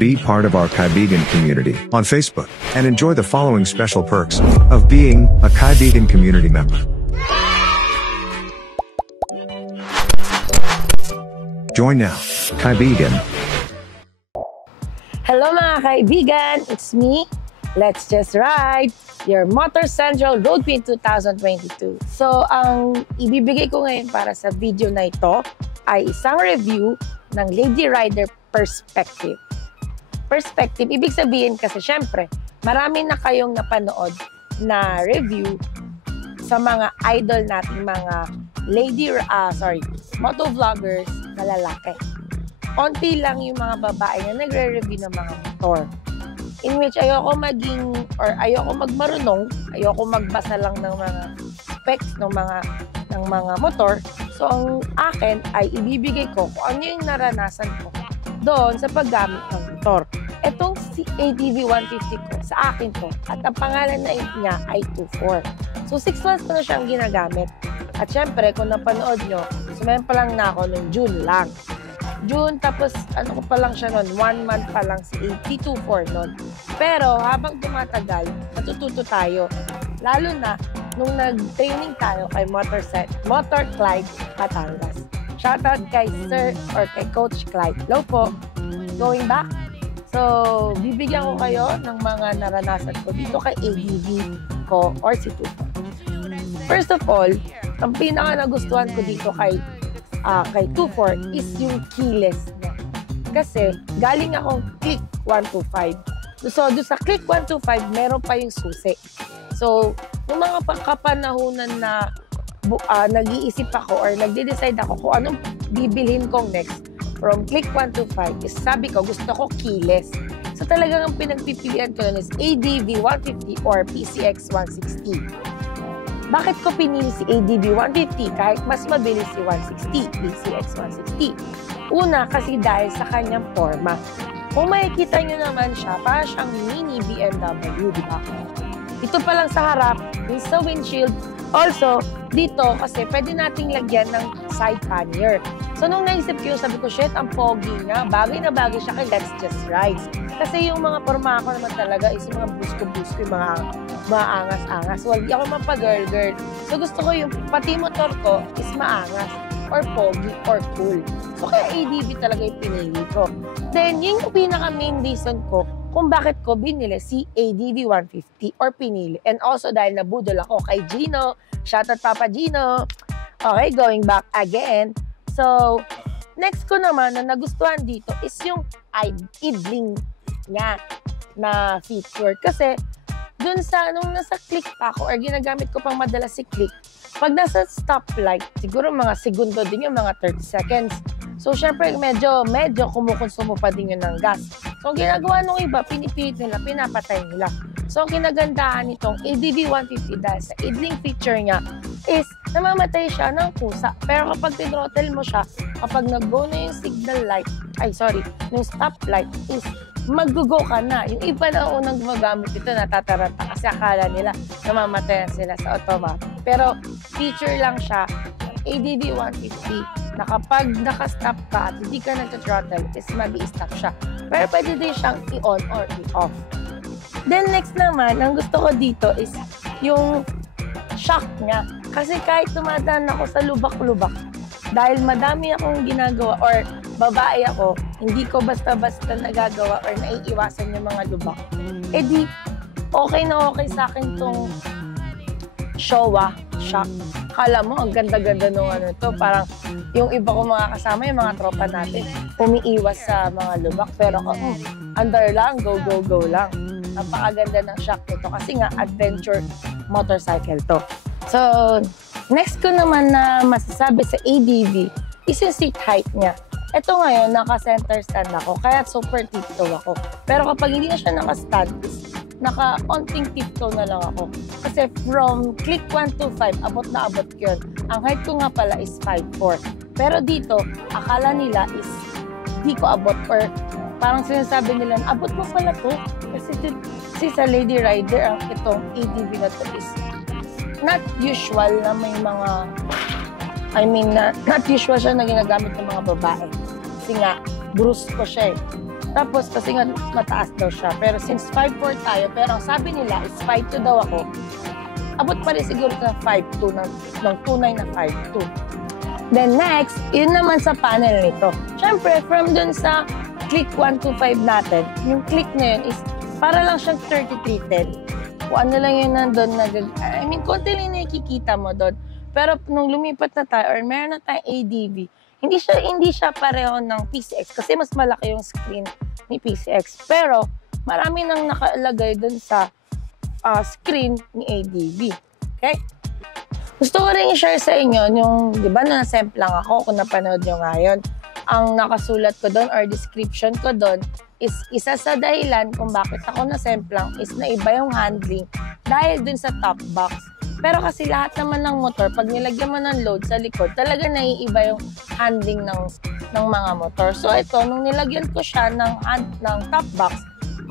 Be part of our Kaibigan community on Facebook and enjoy the following special perks of being a Kaibigan community member. Join now, Kaibigan. Hello mga kaibigan, it's me. Let's just ride your Motor Central Road Queen 2022. So, ang ibibigay ko ngayon para sa video na ito ay isang review ng Lady Rider Perspective. Perspective, ibig sabihin kasi syempre, marami na kayong napanood na review sa mga idol nating mga motovloggers na lalaki. Konti lang yung mga babae na nagre-review ng mga motor. In which ayoko magmarunong, ayoko magbasa lang ng mga specs ng mga motor. So ang akin ay ibibigay ko kung ano yung naranasan ko doon sa paggamit ng motor. Etong si ADV 150 ko, sa akin to, at ang pangalan na niya ay 24. So 6 months ko na siyang ginagamit. At syempre, kung napanood nyo, sumayan pa lang na ako noong June lang. June, tapos ano ko pa lang siya noon, 1 month pa lang si AT24 noon. Pero habang tumatagal, natututo tayo. Lalo na nung nag-training tayo kay Motor Clyde Batangas. Shoutout kay Sir or kay Coach Clyde. Hello po. Going back. So, bibigyan ko kayo ng mga naranasan ko dito kay ADV ko or si Tuto. First of all, ang pinaka nagustuhan ko dito kay 24 is yung keyless niya. Kasi galing akong Click 125. So, doon sa Click 125, meron pa yung susi. So, yung mga kapanahunan na nag-iisip ako or nagde-decide ako kung anong bibilhin kong next from Click 125 is sabi ko, gusto ko keyless. So, talagang ang pinagpipilian ko nun is ADV 150 or PCX 160. Bakit ko pinili si ADV 150 kahit mas mabilis si 160, PCX 160? Una, kasi dahil sa kanyang forma. Kung makikita nyo naman siya, para siyang mini BMW, di ba? Ito pa lang sa harap, yung sa windshield. Also, dito, kasi pwede nating lagyan ng side pannier. So, nung naisip ko, sabi ko, shit, ang pogi nga. Bagay na bagay siya kay Let's Just Ride. Kasi yung mga forma ko naman talaga is yung mga busko-busko, yung mga angas-angas. Well, di ako mapag-girl-girl. So, gusto ko yung pati motor ko is maangas or pogi or cool. So, kaya ADV talaga yung pinili ko. Then, yun yung pinaka-main reason ko kung bakit ko binili si ADV 150 or pinili. And also, dahil nabudol ako kay Gino. Shoutout Papa Gino. Okay, going back again. So, next ko naman na nagustuhan dito is yung idling niya na feature. Kasi, dun sa, nung nasa Click pa ako or ginagamit ko pang madalas si Click, pag nasa stoplight, siguro mga segundo din yung mga 30 seconds. So, syempre, medyo kumukonsumo pa din yun ng gas. So, ang ginagawa nung iba, pinipilit nila, pinapatay nila. So, ang kinagandahan nitong ADV 150 dahil sa idling feature niya is namamatay siya ng kusa. Pero kapag tinrottle mo siya, kapag nag-go na yung signal light, yung stoplight is mag-go ka na. Yung iba na unang gumagamit ito, natataranta kasi akala nila namamatayan sila sa automatic. Pero feature lang siya, ADV 150, na kapag naka-stop ka at hindi ka nag-throttle, is mag-i-stop siya. Pero pwede din siyang i-on or i-off. Then next naman, ang gusto ko dito is yung shock niya. Kasi kahit tumadaan ako sa lubak-lubak, dahil madami akong ginagawa or babae ako, hindi ko basta-basta nagagawa or naiiwasan yung mga lubak. Eh di, okay na okay sa akin tong Showa shock. Kala mo, ang ganda-ganda nung ano to. Parang yung iba ko mga kasama, yung mga tropa natin, umiiwas sa mga lubak. Pero ako, under lang, go, go, go lang. Napakaganda ng shock nito kasi nga adventure motorcycle to. So, next ko naman na masasabi sa ADV is yung seat height niya. Ito ngayon, naka-center stand ako, kaya super tiptoe ako. Pero kapag hindi na siya naka-stand, naka-onting tiptoe na lang ako. Kasi from Click 125, abot na abot yun. Ang height ko nga pala is 5'4". Pero dito, akala nila is di ko abot or parang sinasabi nila, abot mo pala to. Kasi sa Lady Rider, ang itong ADV na to is not usual na may mga, not usual siya na ginagamit ng mga babae. Kasi nga, brusko siya eh. Tapos, kasi nga mataas daw siya. Pero since 5'4 tayo, pero ang sabi nila is 5'2 daw ako, abot pa rin siguro na 5'2 ng tunay na 5'2. Then next, yun naman sa panel nito. Siyempre, from dun sa click 125 natin, yung click na yun is para lang siyang 3310. Kung ano lang yun nandun, konti lang nakikita mo doon. Pero nung lumipat na tayo, or meron na tayong ADV, hindi siya pareho ng PCX kasi mas malaki yung screen ni PCX. Pero marami nang nakalagay doon sa screen ni ADV. Okay? Gusto ko rin i-share sa inyo yung, di ba, na-sample lang ako kung napanood nyo ngayon. Ang nakasulat ko doon or description ko doon is isa sa dahilan kung bakit ako na-sample lang is na iba yung handling dahil dun sa top box. Pero kasi lahat naman ng motor, pag nilagyan mo ng load sa likod, talaga naiiba yung handling ng mga motor. So ito, nung nilagyan ko siya ng top box,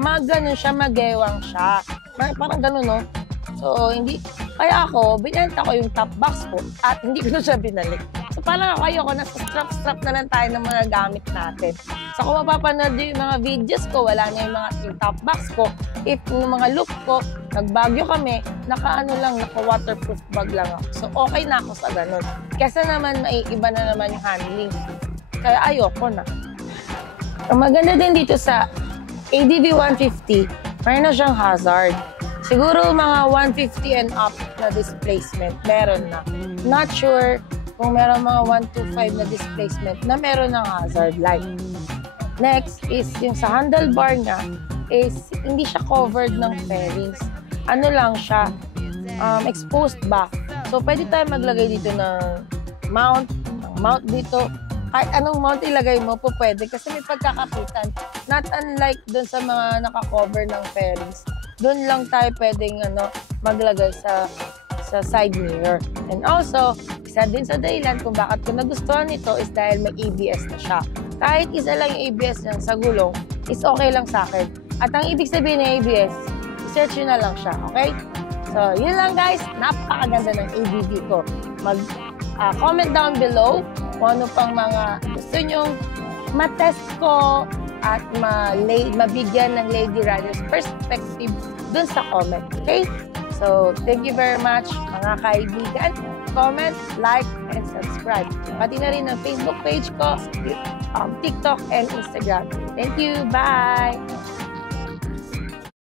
ganun siya, magewang siya. Parang ganun, no? So, kaya ako, binenta ko yung top box ko at hindi ko na siya binalik. So, parang ayoko, nasa strap na lang tayo ng mga gamit natin. So, kung mapapanood yung mga videos ko, wala na yung top box ko. If yung mga look ko, nagbagyo kami, naka-waterproof bag lang ako. So, okay na ako sa ganun. Kasi naman, iba na naman yung handling. Kaya ayoko na. Ang maganda din dito sa ADV 150, mayroon na siyang hazard. Siguro mga 150 and up na displacement, meron na. Not sure kung meron mga 125 na displacement na meron ng hazard light. Next is yung sa handlebar niya is hindi siya covered ng fairings. Ano lang siya, exposed back. So pwede tayo maglagay dito ng mount dito. Kahit anong mount ilagay mo po pwede kasi may pagkakapitan. Not unlike dun sa mga naka-cover ng fairings. Doon lang tayo pwedeng maglagay sa side mirror. And also, isa din sa dahilan kung bakit ko nagustuhan nito is dahil may ABS na siya. Kahit isa lang yung ABS niya sa gulong, is okay lang sa akin. At ang ibig sabihin ng ABS, search nyo na lang siya, okay? So, yun lang guys. Napakaganda ng ADV ko. Comment down below kung ano pang mga gusto nyong matest ko at mabigyan ng Lady Riders perspective dun sa comment. Okay? So, thank you very much mga kaibigan. Comment, like, and subscribe. Pati na rin ang Facebook page ko, TikTok, and Instagram. Thank you. Bye!